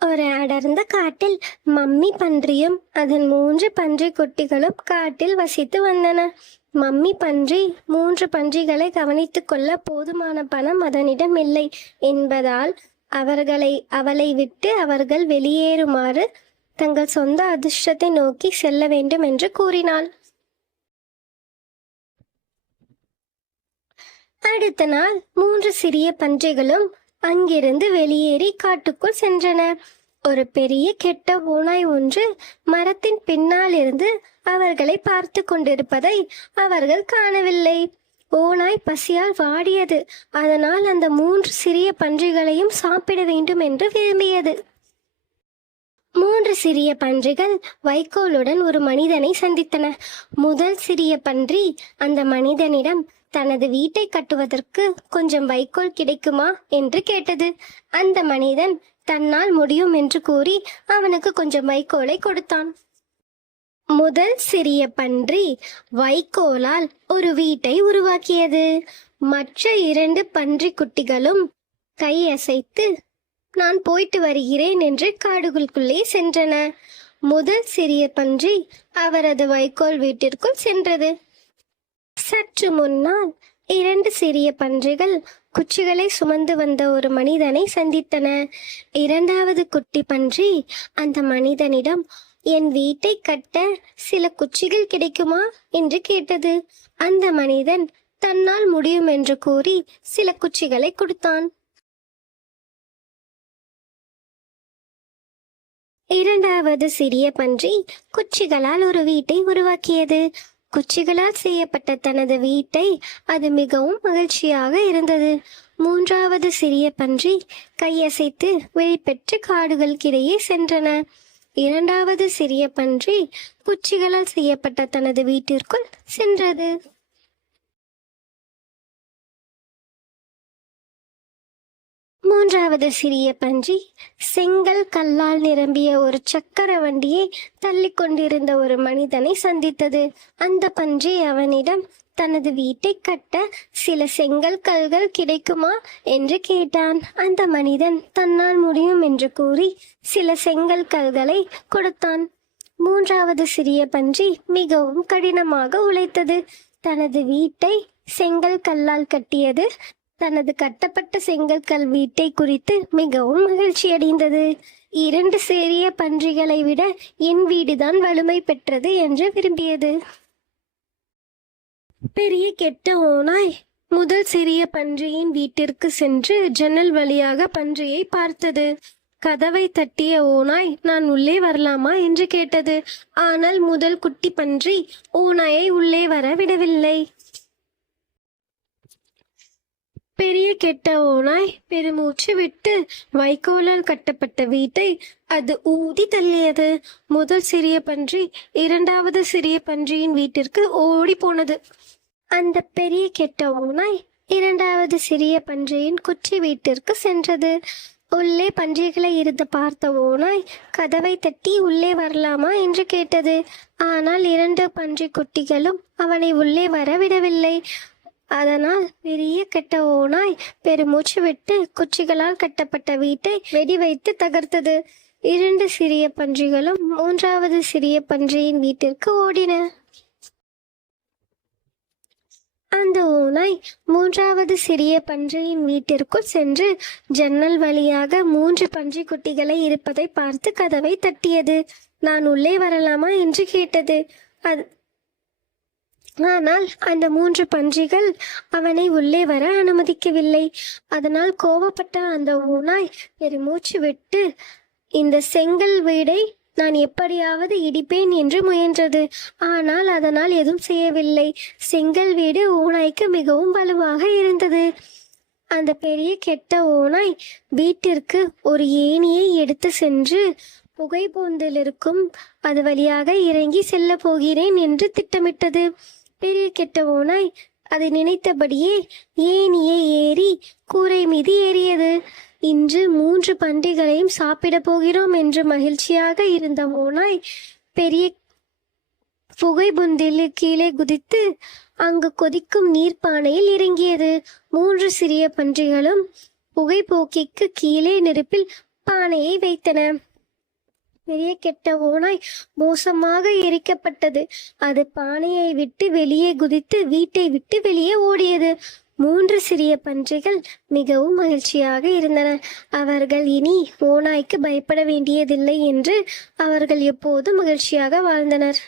ஒரு அடர்ந்த காட்டில் மம்மி பன்றியும் அதன் 3 பன்றி குட்டிகளும் காட்டில் வசித்து வந்தன. மம்மி பன்றி 3 பன்றிகளை கவனித்துக் கொள்ள போதுமான பணம் அதனிடம் இல்லை என்பதால் அவளை விட்டு அவர்கள் வெளியேறுமாறு தங்கள் சொந்த அதிர்ஷ்டத்தை நோக்கி செல்ல வேண்டும் என்று கூறினாள். அடுத்த நாள் 3 சிறிய பன்றிகளும் அங்கிருந்து வெளியேறி காட்டுக்குள் சென்றன. ஒரு பெரிய கெட்ட ஓநாய் ஒன்று மரத்தின் பின்னால் இருந்து அவர்களை பார்த்து கொண்டிருப்பதை அவர்கள் காணவில்லை. ஓநாய் பசியால் வாடியது. அதனால் அந்த 3 சிறிய பன்றிகளையும் சாப்பிட வேண்டும் என்று விரும்பியது. 3 சிறிய பன்றிகள் வைக்கோலுடன் ஒரு மனிதனை சந்தித்தன. முதல் சிறிய பன்றி அந்த மனிதனிடம் தனது வீட்டை கட்டுவதற்கு கொஞ்சம் வைக்கோல் கிடைக்குமா என்று கேட்டது. அந்த மனிதன் தன்னால் முடியும் என்று கூறி அவனுக்கு கொஞ்சம் வைக்கோலை கொடுத்தான். முதல் சிறிய பன்றி வைக்கோலால் ஒரு வீட்டை உருவாக்கியது. மற்ற 2 பன்றி குட்டிகளும் கையசைத்து நான் போயிட்டு வருகிறேன் என்று காடுகளுக்குள்ளே சென்றன. முதல் சிறிய பன்றி அவரது வைக்கோல் வீட்டிற்குள் சென்றது. சற்று முன்னால் 2 சிறிய பன்றிகள் குச்சிகளை சுமந்து வந்த ஒரு மனிதனை சந்தித்தன. 2வது குட்டி பன்றி அந்த மனிதனிடம் என் வீட்டை கட்ட சில குச்சிகள் கிடைக்குமா என்று கேட்டது. அந்த மனிதன் தன்னால் முடியும் என்று கூறி சில குச்சிகளை கொடுத்தான். 2வது சிறிய பன்றி குச்சிகளால் ஒரு வீட்டை உருவாக்கியது. குச்சிகளால் செய்யப்பட்ட தனது வீட்டை அது மிகவும் மகிழ்ச்சியாக இருந்தது. 3வது சிறிய பன்றி கையசைத்து வெளிப்பெற்று காடுகளுக்கிடையே சென்றன. 2வது சிறிய பன்றி குச்சிகளால் செய்யப்பட்ட தனது வீட்டிற்குள் சென்றது. மூன்றாவது சிறிய பன்றி செங்கல் கல்லால் நிரம்பிய ஒரு சக்கர வண்டியை தள்ளி கொண்டிருந்த ஒரு மனிதனை சந்தித்தது. அந்த பன்றி அவனிடம் தனது வீட்டை கட்ட சில செங்கல் கல்கள் கிடைக்குமா என்று கேட்டான். அந்த மனிதன் தன்னால் முடியும் என்று கூறி சில செங்கல் கல்களை கொடுத்தான். 3வது சிறிய பன்றி மிகவும் கடினமாக உழைத்தது. தனது வீட்டை செங்கல் கல்லால் கட்டியது. தனது கட்டப்பட்ட செங்கற்கல் வீட்டை குறித்து மிகவும் மகிழ்ச்சியடைந்தது. 2 சிறிய பன்றிகளை விட என் வீடுதான் வலிமை பெற்றது என்று விரும்பியது. பெரிய கெட்ட ஓநாய் முதல் சிறிய பன்றியின் வீட்டிற்கு சென்று ஜன்னல் வழியாக பன்றியை பார்த்தது. கதவை தட்டிய ஓநாய் நான் உள்ளே வரலாமா என்று கேட்டது. ஆனால் முதல் குட்டி பன்றி ஓநாயை உள்ளே வர விடவில்லை. பெரிய கெட்ட ஓநாய் பெருமூச்சு விட்டு வைக்கோலால் கட்டப்பட்ட வீட்டை அது ஊதி தள்ளியது. முதல் சிறிய பன்றி 2வது சிறிய பன்றியின் வீட்டிற்கு ஓடி போனது. அந்த பெரிய கெட்ட ஓநாய் 2வது சிறிய பன்றியின் குச்சி வீட்டிற்கு சென்றது. உள்ளே பன்றிகளை இருந்து பார்த்த ஓநாய் கதவை தட்டி உள்ளே வரலாமா என்று கேட்டது. ஆனால் 2 பன்றி குட்டிகளும் அவனை உள்ளே வர விடவில்லை. அதனால் பெரிய கெட்ட ஓநாய் பெருமூச்சு விட்டு குச்சிகளால் கட்டப்பட்ட வீட்டை வெடி வைத்து தகர்த்தது. 2 சிறிய பன்றிகளும் 3வது சிறிய பன்றியின் வீட்டிற்கு ஓடின. அந்த ஓநாய் 3வது சிறிய பன்றியின் வீட்டிற்குள் சென்று ஜன்னல் வழியாக 3 பன்றி குட்டிகளை இருப்பதை பார்த்து கதவை தட்டியது. நான் உள்ளே வரலாமா என்று கேட்டது. ஆனால் அந்த 3 பன்றிகள் அவனை உள்ளே வர அனுமதிக்கவில்லை. அதனால் கோபப்பட்ட அந்த ஓநாய் பெருமூச்சு விட்டு இந்த செங்கல் வீடை நான் எப்படியாவது இடிப்பேன் என்று முயன்றது. ஆனால் அதனால் எதுவும் செய்யவில்லை. செங்கல் வீடு ஓநாய்க்கு மிகவும் வலுவாக இருந்தது. அந்த பெரிய கெட்ட ஓநாய் வீட்டிற்கு ஒரு ஏணியை எடுத்து சென்று புகைப்போந்தில் இருக்கும் அது வழியாக இறங்கி செல்ல போகிறேன் என்று திட்டமிட்டது. பெரிய கெட்ட ஓநாய் அதை நினைத்தபடியே ஏணியை ஏறி கூரை மீது ஏறியது. இன்று 3 பன்றிகளையும் சாப்பிட போகிறோம் என்று மகிழ்ச்சியாக இருந்த ஓநாய் பெரிய புகைபுந்தில் கீழே குதித்து அங்கு கொதிக்கும் நீர்ப்பானையில் இறங்கியது. 3 சிறிய பன்றிகளும் புகைப்போக்கிக்கு கீழே நெருப்பில் பானையை வைத்தன. பெரிய கெட்ட ஓநாய் மோசமாக எரிக்கப்பட்டது. அது பானையை விட்டு வெளியே குதித்து வீட்டை விட்டு வெளியே ஓடியது. 3 சிறிய பன்றிகள் மிகவும் மகிழ்ச்சியாக இருந்தன. அவர்கள் இனி ஓநாய்க்கு பயப்பட வேண்டியதில்லை என்று அவர்கள் எப்போதும் மகிழ்ச்சியாக வாழ்ந்தனர்.